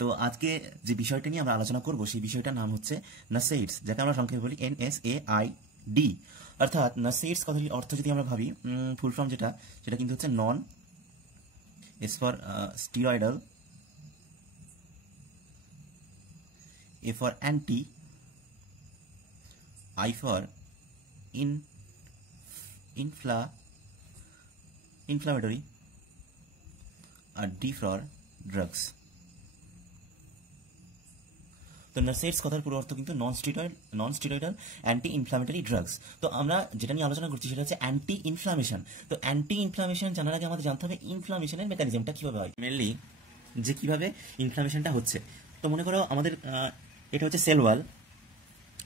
তো আজকে যে বিষয়টা নিয়ে আমরা আলোচনা করব সেই বিষয়টার নাম হচ্ছে নাসেইডস, যাকে আমরা সংক্ষেপে বলি NSAID। অর্থাৎ নাসেইডস কথাটির অর্থ যদি আমরা ভাবি, ফুল ফর্ম সেটা কিন্তু হচ্ছে non, S for steroidal, A for anti, I for inflammatory, আর ডি ফর ড্রাগস। তো নাসেইডস কথার পুরো অর্থ কিন্তু non steroidal anti inflammatory drugs. তো আমরা যেটা নিয়ে আলোচনা করছি সেটা হচ্ছে অ্যান্টি ইনফ্লামেশন। তো অ্যান্টি ইনফ্লামেশন জানার আগে আমাদের জানতে হবে ইনফ্লামেশনের মেকানিজমটা কিভাবে হয়, মেনলি যে কিভাবে ইনফ্লামেশনটা হচ্ছে। তো মনে করো আমাদের এটা হচ্ছে সেল ওয়াল,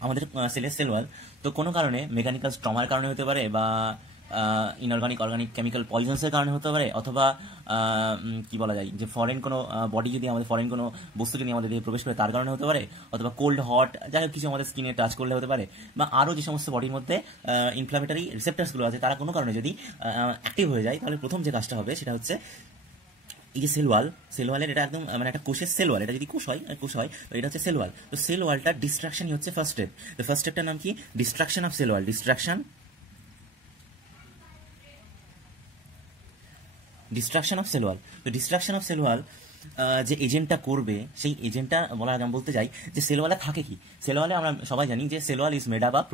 আমাদের সেলের সেল ওয়াল। তো কোনো কারণে মেকানিক্যাল ট্রমার কারণে হতে পারে, বা ইনঅর্গানিক অর্গানিক কেমিক্যাল পয়জনসের কারণে হতে পারে, অথবা কি বলা যায় যে ফরেন কোনো বডি যদি আমাদের ফরেন কোনো বস্তু যদি আমাদের দিয়ে প্রবেশ করে তার কারণে হতে পারে, অথবা কোল্ড হট যাই হোক কিছু আমাদের স্কিনে টাচ করলে হতে পারে, বা আরও যে সমস্ত বডির মধ্যে ইনফ্লামেটারি রিসেপ্টার্সগুলো আছে তারা কোনো কারণে যদি অ্যাক্টিভ হয়ে যায়, তাহলে প্রথম যে কাজটা হবে সেটা হচ্ছে এই যে সেল ওয়ালের এটা একদম মানে একটা কোষের সেল ওয়াল, এটা যদি কোষ হয় তো এটা হচ্ছে সেল ওয়াল। তো সেল ওয়ালটা ডিস্ট্রাকশনই হচ্ছে ফার্স্ট স্টেপ। তো ফার্স্ট স্টেপটার নাম কি? Destruction of cell wall. Destruction of cell wall. তো ডিস্ট্রাকশন অফ সেল ওয়াল যে এজেন্টটা করবে, সেই এজেন্টটা বলার আগে আমি বলতে চাই যে সেল ওয়ালে থাকে কি। সেল ওয়ালে আমরা সবাই জানি যে cell wall is made up of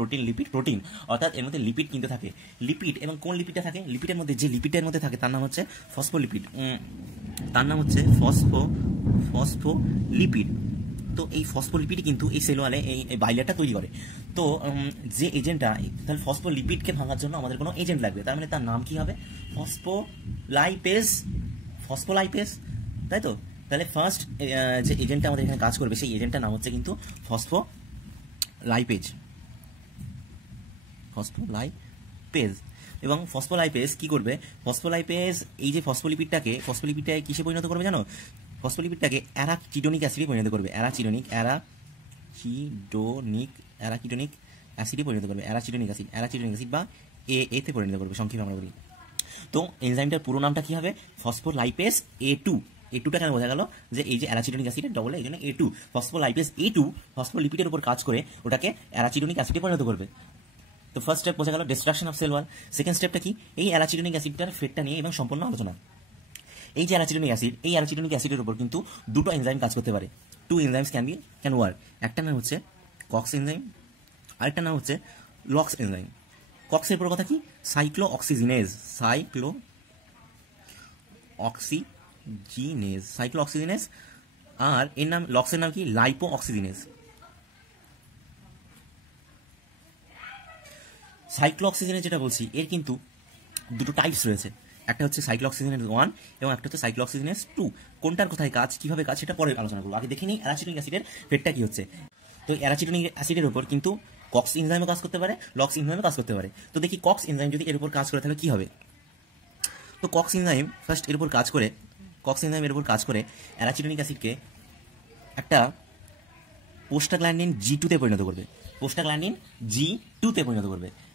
protein, অর্থাৎ এর মধ্যে লিপিড কিন্তু থাকে। লিপিড, এবং কোন লিপিডটা থাকে? লিপিডের মধ্যে যে লিপিডের মধ্যে থাকে তার নাম হচ্ছে ফসফোলিপিড, তার নাম হচ্ছে ফসফোলিপিড। তো এই ফসফোলিপিড কিন্তু এই সেল ওয়ালে এই বাইলেটটা তৈরি করে। তো যে এজেন্টটা, তাহলে ফসফোলিপিডকে ভাঙার জন্য আমাদের কোনো এজেন্ট লাগবে, তার মানে তার নাম কি হবে? ফসফোলাইপেজ, তাই তো? তাহলে ফার্স্ট যে এজেন্টটা আমাদের এখানে কাজ করবে সেই এজেন্টটার নাম হচ্ছে কিন্তু ফসফোলাইপেজ। এবং ফসফোলাইপেজ কি করবে? ফসফোলাইপেজ এই যে ফসফোলিপিডটাকে কিসে পরিণত করবে জানো? ফসফোলিপিডটাকে অ্যারাকিডোনিক অ্যাসিডে পরিণত করবে। অ্যারাকিডোনিক অ্যাসিডে পরিণত করবে। অ্যারাকিডোনিক অ্যাসিড বা এতে পরিণত করবে, সংক্ষেপে আমরা বলি। তো এনজাইমটার পুরো নামটা কি হবে? ফসফোলাইপেজ A2টা কেন বোঝা গেল? যে এই যে অ্যারাচিডোনিক অ্যাসিডের ডবল, এই জন্য A2, ফসফোলাইপেজ A2 ফসফোলিপিডের উপর কাজ করে ওটাকে অ্যারাচিডোনিক অ্যাসিডে পরিণত করবে। তো ফার্স্ট স্টেপ বোঝা গেল, destruction of cell wall. Second স্টেপটা কি? এই অ্যারাচিডোনিক অ্যাসিডটার ফেটটা নিয়ে এবং সম্পূর্ণ আলোচনা। এই যে অ্যারাচিডোনিক অ্যাসিডের উপর কিন্তু দুটো এনজাইম কাজ করতে পারে। Two enzymes can work. একটা নাম হচ্ছে কক্স এনজাইম, আরেকটা নাম হচ্ছে লক্স এনজাইম। কক্সের পুরো কথা কি? সাইক্লোঅক্সিজিনেজ। আর এর নাম, লক্সের নাম কি? লাইপোঅক্সিজিনেজ। সাইক্লোঅক্সিজেনেজ যেটা বলছি এর কিন্তু দুটো টাইপস রয়েছে। একটা হচ্ছে সাইক্লোঅক্সিজেনেজ 1 এবং একটা হচ্ছে সাইক্লোঅক্সিজেনেজ 2। কোনটার কোথায় কাজ, কিভাবে কাজ, সেটা পরে আলোচনা করবো। আগে দেখে নিই অ্যারাচিডোনিক অ্যাসিডের ফেটটা কি হচ্ছে। তো অ্যারাচিডোনিক অ্যাসিডের উপর কিন্তু কক্স এনজাইমও কাজ করতে পারে, লক্স এনজাইমও কাজ করতে পারে। তো দেখি কক্স এনজাইম যদি এর উপর কাজ করে তাহলে কি হবে। তো কক্স এনজাইম ফার্স্ট এর উপর কাজ করে অ্যারাচিডোনিক অ্যাসিডকে একটা প্রোস্টাগ্ল্যান্ডিন G2 তে পরিণত করবে।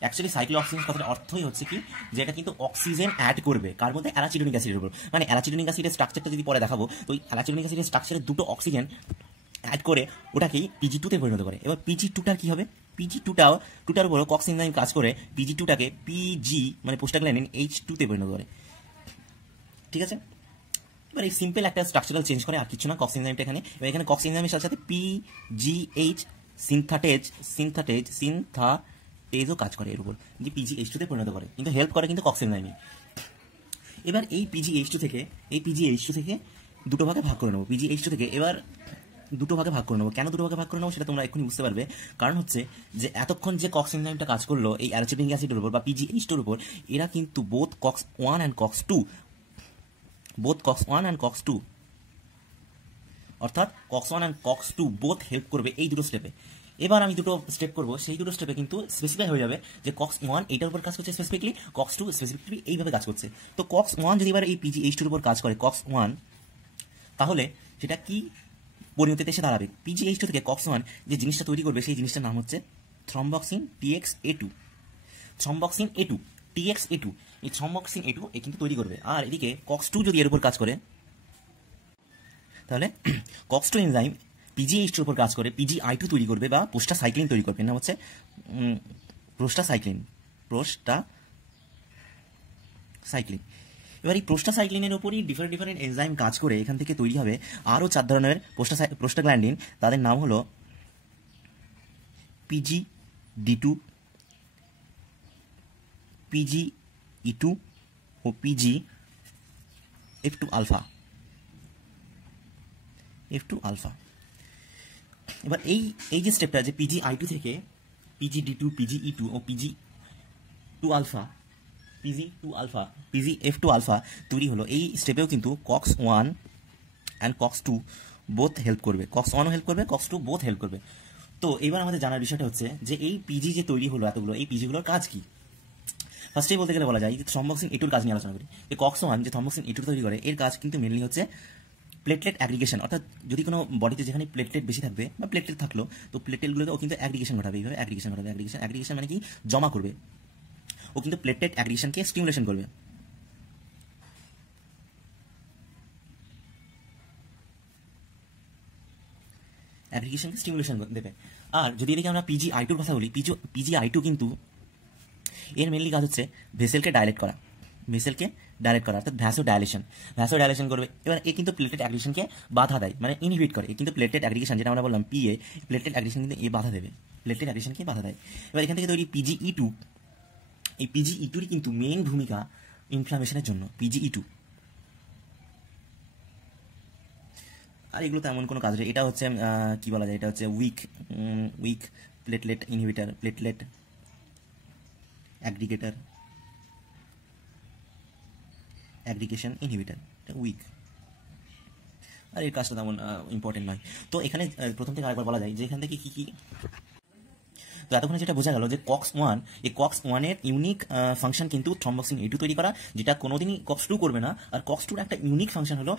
অ্যাকচুয়ালি সাইক্লোঅক্সিজেনেজ কথার অর্থই হচ্ছে কি, যে এটা কিন্তু অক্সিজেন অ্যাড করবে কার মধ্যে? অ্যারাচিডোনিক অ্যাসিডের উপর। মানে অ্যারাচিডোনিক অ্যাসিডের স্ট্রাকচারটা যদি পরে দেখাবো, তো অ্যারাচিডোনিক অ্যাসিডের স্ট্রাকচারে দুটো অক্সিজেন অ্যাড করে ওটাকেই PG2 তে পরিণত করে। এবার PG2টার কি হবে? PG2টার উপর কক্স এনজাইম কাজ করে PG2টাকে PG মানে প্রোস্টাগ্ল্যান্ডিন H2 তে পরিণত করে। ঠিক আছে? এবার এই সিম্পল একটা স্ট্রাকচারাল চেঞ্জ করে, আর কিছু না কক্স এনজাইমটা এখানে। এবার এখানে কক্স এনজাইমের সাথে PGH সিনথাটেজও কাজ করে এর উপর, যে PGH2 তে পরিণত করে, কিন্তু হেল্প করে কিন্তু কক্স এনজাইমই। এবার এই PGH2 থেকে দুটো ভাগে ভাগ করে নেবো। PGH2 থেকে এবার দুটো ভাগে ভাগ করে নেবো। কেন দুটো ভাগে ভাগ করে নেবো সেটা তোমরা এক্ষুনি বুঝতে পারবে। কারণ হচ্ছে যে এতক্ষণ যে কক্স এনজাইমটা কাজ করলো এই অ্যারাচিডোনিক অ্যাসিডের উপর বা PGH2 এর উপর, এরা কিন্তু বোথ COX-1 and COX-2, অর্থাৎ COX-1 and COX-2 both help করবে এই দুটো স্টেপে। এবার আমি দুটো স্টেপ করবো, সেই দুটো স্টেপে কিন্তু স্পেসিফাই হয়ে যাবে যে COX-1 এইটার উপর কাজ করছে স্পেসিফিকলি, COX-2 স্পেসিফিকলি এইভাবে কাজ করছে। তো COX-1 যদি এবার এই PGH2 এর উপর কাজ করে COX-1, তাহলে সেটা কি পরিণতিতে এসে দাঁড়াবে? PGH2 থেকে COX-1 যে জিনিসটা তৈরি করবে সেই জিনিসটার নাম হচ্ছে থ্রম্বক্সিন TXA2। এই থ্রম্বক্সিন A2 এ কিন্তু তৈরি করবে। আর এদিকে COX-2 যদি এর উপর কাজ করে, তাহলে কক্স টু এনজাইম পিজিএইচ-টুর উপর কাজ করে পিজিআই2 তৈরি করবে বা প্রোস্টাসাইক্লিন তৈরি করবে, নাম হচ্ছে প্রোস্টাসাইক্লিন। এবার এই প্রোস্টাসাইক্লিনের উপরই ডিফারেন্ট এনজাইম কাজ করে এখান থেকে তৈরি হবে আরও 4 ধরনের প্রোস্টাগ্ল্যান্ডিন। তাদের নাম হলো PGD2, PGE2 ও PGF2 আলফা। এবার এই যে স্টেপটা যে PGI2 থেকে PGD2, PGE2 ও PG2 আলফা, PGF2 আলফা তৈরি হলো, এই স্টেপেও কিন্তু COX-1 and COX-2 both help করবে, COX-1ও হেল্প করবে, COX-2 বোথ হেল্প করবে। তো এবার আমাদের জানার বিষয়টা হচ্ছে যে এই পিজি যে তৈরি হলো এতগুলো, এই পিজিগুলোর কাজ কি? ফার্স্টেই বলতে গেলে বলা যায় যে থ্রম্বোক্সিন এটুর কাজ নিয়ে আলোচনা করি। এই COX-1 যে থ্রম্বোক্সিন এটুর তৈরি করে, এর কাজ কিন্তু মেনলি হচ্ছে প্লেটলেট অ্যাগ্রিগেশন, অর্থাৎ যদি কোনো বডিতে যেখানে প্লেটলেট বেশি থাকবে বা প্লেটলেট থাকলো, তো প্লেটলেটগুলোকে ও কিন্তু অ্যাগ্রিগেশন ঘটাবে, এইভাবে অ্যাগ্রিগেশন মানে কি, জমা করবে। ও কিন্তু প্লেটলেট অ্যাগ্রিগেশনকে স্টিমুলেশন করবে। অ্যাগ্রিগেশনকে স্টিমুলেশন দেবে। আর যদি এদিকে আমরা PGI2-র কথা বলি, PGI2 কিন্তু এর মেনলি কাজ হচ্ছে ভেসেলকে ডাইলেট করা, অর্থাৎ ভ্যাসোডাইলেশন করবে। এবার এ কিন্তু প্লেটলেট অ্যাগ্রিগেশনকে বাধা দেয়, মানে ইনহিবিট করে। কিন্তু প্লেটলেট অ্যাগ্রিগেশন যেটা আমরা বললাম PA, প্লেটলেট অ্যাগ্রিগেশন কিন্তু এ বাধা দেবে, প্লেটলেট অ্যাগ্রিগেশনকে বাধা দেয়। এবার এখান থেকে তৈরি PGE2, এই PGE2-র কিন্তু মেইন ভূমিকা ইনফ্লামেশনের জন্য, PGE2। আর এগুলো তেমন কোনো কাজ নেই, এটা হচ্ছে কি বলা যায়, এটা হচ্ছে weak platelet inhibitor, platelet aggregation inhibitor, এটা উইক। আর এর কাজটা তেমন ইম্পর্টেন্ট নয়। তো এখানে প্রথম থেকে আরেকবার বলা যায় যে এখান থেকে কি তো এতক্ষণে যেটা বোঝা গেল যে COX-1, এই COX-1-এর ইউনিক ফাংশন কিন্তু থ্রম্বোক্সিন A2 তৈরি করা, যেটা কোনোদিনই COX-2 করবে না। আর COX-2-র একটা ইউনিক ফাংশন হলো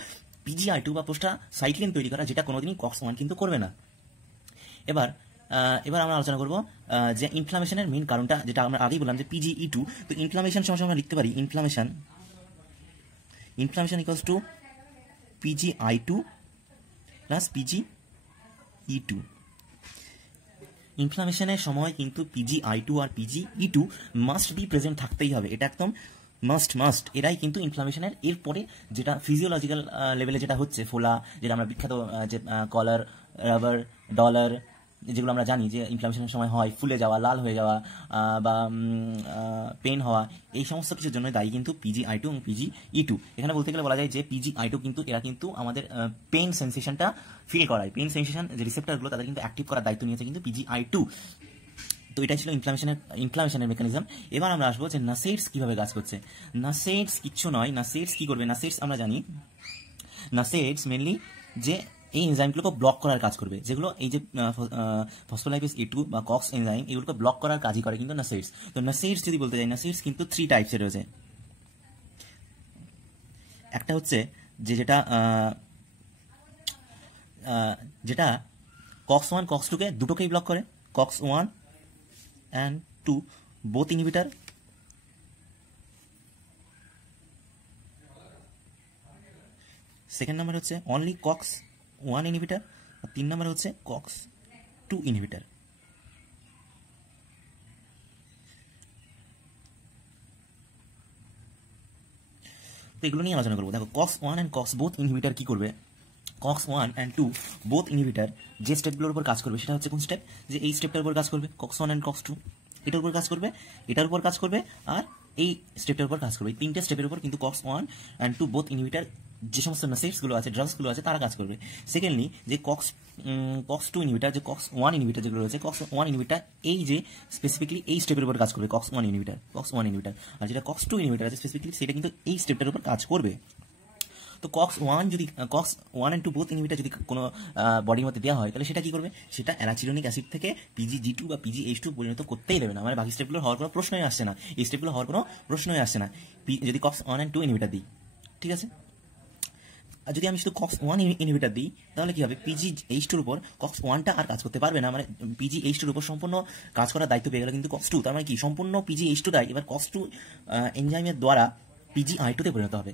PGI2 বা প্রোস্টাসাইক্লিন তৈরি করা, যেটা কোনোদিনই COX-1 কিন্তু করবে না। এবার আমরা আলোচনা করব যে ইনফ্লামেশনের মেইন কারণটা, যেটা আমরা আগেই বললাম যে PGE2। তো ইনফ্লামেশন সমস্যা আমরা লিখতে পারি inflammation equals to PGI2 plus PGE2। ইনফ্লামেশনের সময় কিন্তু PGI2 R PGE2 must be present থাকতেই হবে, এটা একদম মাস্ট। এরাই কিন্তু ইনফ্লামেশনের এরপরে যেটা ফিজিওলজিক্যাল লেভেলে যেটা হচ্ছে ফোলা, যেটা আমরা বিখ্যাত যে কলার, রাবার, ডলার, যেগুলো আমরা জানি যে ইনফ্লামেশনের সময় হয়, ফুলে যাওয়া, লাল হয়ে যাওয়া বা পেন হওয়া, এই সমস্ত কিছুর জন্য দায়ী কিন্তু PGI2 এবং PGE2। এখানে বলতে গেলে বলা যায় যে PGI2 কিন্তু এরা কিন্তু আমাদের পেন সেন্সেশনটা ফিল করায়, পেন সেন্সেশন যে রিসেপ্টরগুলো তাদের কিন্তু অ্যাক্টিভ করার দায়িত্ব নিয়েছে কিন্তু PGI2। তো এটাই ছিল ইনফ্লামেশনের মেকানিজম। এবার আমরা আসবো যে নাসেটস কিভাবে কাজ করছে। নাসেটস কিচ্ছু নয়, নাসেটস কি করবে, নাসেটস আমরা জানি, নাসেটস মেনলি যে এই এনজাইমগুলোকে ব্লক করার কাজ করবে, যেগুলো এই যে ফসফোলাইপেজ A2 বা COX এনজাইম, এগুলোকে ব্লক করার কাজই করে কিন্তু নাসেটস। তো নাসেটস যদি বলতে যাই, নাসেটস কিন্তু 3 টাইপসের রয়েছে। একটা হচ্ছে যেটা COX-1 COX-2-কে দুটোকেই ব্লক করে, COX-1 and 2 both inhibitor। Second number হচ্ছে অনলি COX-1 ইনহিবিটার, আর 3 নাম্বার হচ্ছে COX-2 ইনহিবিটার। তো এগুলো নিয়ে আলোচনা করবো। দেখো COX-1 and COX both inhibitor কি করবে, COX-1 and 2 both inhibitor যে স্টেপগুলোর উপর কাজ করবে সেটা হচ্ছে কোন স্টেপ, যে এই স্টেপটার উপর কাজ করবে, COX-1 and COX-2 এটার উপর কাজ করবে, এটার উপর কাজ করবে, আর এই স্টেপটার উপর কাজ করবে। এই 3টে স্টেপের উপর কিন্তু COX-1 and 2 both inhibitor যে সমস্ত নাসেটসগুলো আছে, ড্রাগসগুলো আছে, তারা কাজ করবে। সেকেন্ডলি যে COX-2 ইনহিবিটার, যে COX-1 ইনহিবিটার যেগুলো রয়েছে, COX-1 ইনহিবিটার এই যে স্পেসিফিকলি এই স্টেপের উপর কাজ করবে, COX-1 ইনহিবিটার। আর যেটা COX-2 ইনহিবিটার আছে স্পেসিফিকলি, সেটা কিন্তু এই স্টেপটার উপর কাজ করবে। তো COX-1 and 2 both ইনহিবিটার যদি কোনো বডির মধ্যে দেওয়া হয়, তাহলে সেটা কি করবে, সেটা অ্যারাচিডোনিক অ্যাসিড থেকে PGG2 বা PGH2 পরিণত করতেই দেবে না, মানে বাকি স্টেপগুলো হওয়ার কোনো প্রশ্নই আসছে না, এই স্টেপগুলো হওয়ার কোনো প্রশ্নই আসছে না যদি COX-1 and 2 ইনহিবিটার দিই, ঠিক আছে। আর যদি আমি শুধু COX-1 ইনহিবিটার দিই, তাহলে কি হবে, PGH2-র উপর COX-1টা আর কাজ করতে পারবে না, মানে PGH2-র উপর সম্পূর্ণ কাজ করার দায়িত্ব পেয়ে গেল কিন্তু COX-2। তার মানে কি, সম্পূর্ণ PGH2 দায়ী এবার COX-2 এনজাইমের দ্বারা PGI2-তে পরিণত হবে,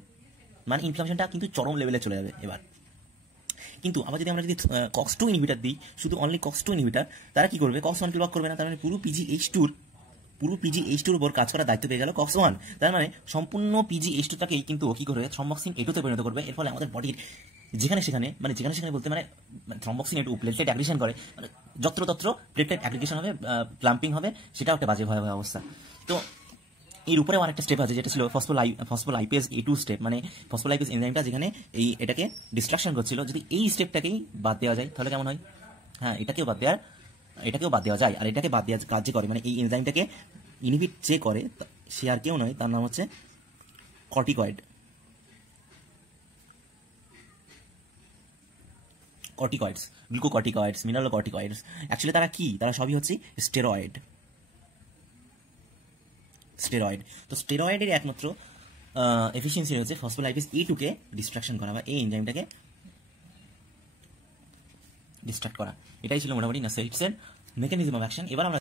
মানে ইনফ্লামেশনটা কিন্তু চরম লেভেলে চলে যাবে। এবার কিন্তু আবার যদি আমরা যদি কক্স টু ইনহিবিটার দিই, শুধু অনলি কক্স টু ইনহিবিটার, তারা কি করবে, কক্স ওয়ানকে ব্লক করবে না। তার মানে পুরো পিজিএইচ টুর উপর কাজ করার দায়িত্ব পেয়ে গেল কক্স ওয়ান। তার মানে সম্পূর্ণ পিজিএইচ টুটাকেই কিন্তু কি করবে, থ্রম্বক্সিন এটুতে পরিণত করবে। এর ফলে আমাদের বডির যেখানে সেখানে বলতে মানে থ্রম্বক্সিন এটু প্লেটলেট অ্যাগ্রিগেশন করে, মানে যত্রতত্র প্লেটলেট অ্যাগ্রিগেশন হবে, প্লাম্পিং হবে, সেটাও একটা বাজে ভয়াবহ অবস্থা। তো এর উপরে আরেকটা স্টেপ আছে যেটা ছিল ফসফোলাইপেজ A2 স্টেপ, মানে ফসফোলাইপেজ এনজাইমটা যেখানে এটাকে ডিস্ট্রাকশন করছিল। যদি এই স্টেপটাকেই বাদ দেওয়া যায় তাহলে কেমন হয়? হ্যাঁ, এটাকেও বাদ দেওয়া যায়। আর এটাকে বাদ দেওয়ার কাজ যে করে, মানে এই এনজাইমটাকে ইনহিবিট যে করে, সে আর কেউ নয়, তার নাম হচ্ছে কর্টিকয়েডস, গ্লুকোকর্টিকয়েডস, মিনারেলোকর্টিকয়েডস। অ্যাকচুয়ালি তারা কি? তারা সবই হচ্ছে স্টেরয়েড। তো স্টেরয়েডের একমাত্র এফিসিয়েন্সি হচ্ছে ফসফোলাইপেজ A2 কে ডিস্ট্রাকশন করা, বা এই এনজাইমটাকে ডিস্ট্রাক্ট করা। এটাই ছিল মোটামুটি নাসেরিডসের মেকানিজম অফ অ্যাকশন। এবার আমরা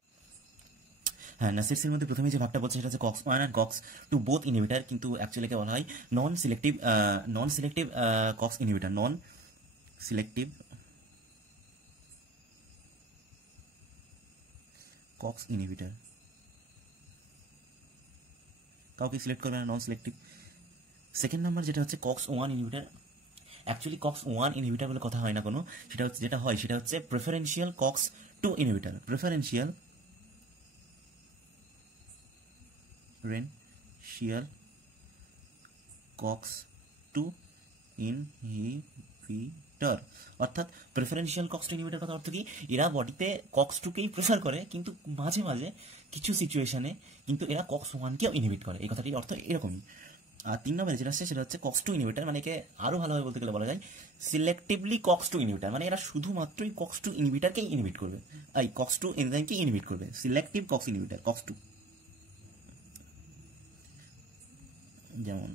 হ্যাঁ, নাসেরিডসের মধ্যে প্রথমে যে ভাবটা বলছে সেটা হচ্ছে কক্স 1 আর কক্স 2 বোথ ইনহিবিটার, কিন্তু অ্যাকচুয়ালি বলা হয় non selective COX inhibitor, non selective COX inhibitor. কাউকে সিলেক্ট করবে না, নন সিলেক্টিভ। সেকেন্ড নাম্বার যেটা হচ্ছে COX 1 inhibitor. Actually COX 1 inhibitor বলে কথা হয় না কোনো, সেটা হচ্ছে preferential COX 2 inhibitor. Preferential COX 2 inhibitor. অর্থাৎ প্রেফারেন্সিয়াল কক্স 2 ইনহিবিটর কথা অর্থ কি? এরা বডিতে কক্স 2কেই প্রেফার করে, কিন্তু মাঝে মাঝে কিছু সিচুয়েশনে কিন্তু এরা কক্স 1কেও ইনহিবিট করে। এই কথাটির অর্থ এরকমই। আর 3 নম্বরে যেটা আসছে সেটা হচ্ছে কক্স 2 ইনহিবিটার, মানে একে আরো ভালোভাবে বলতে গেলে বলা যায় সিলেক্টিভলি কক্স 2 ইনহিবিটার। মানে এরা শুধুমাত্রই কক্স 2 ইনহিবিটারকেই ইনহিবিট করবে, এই কক্স 2 এনজাইমকে ইনহিবিট করবে। Selective COX inhibitor, COX 2। যেমন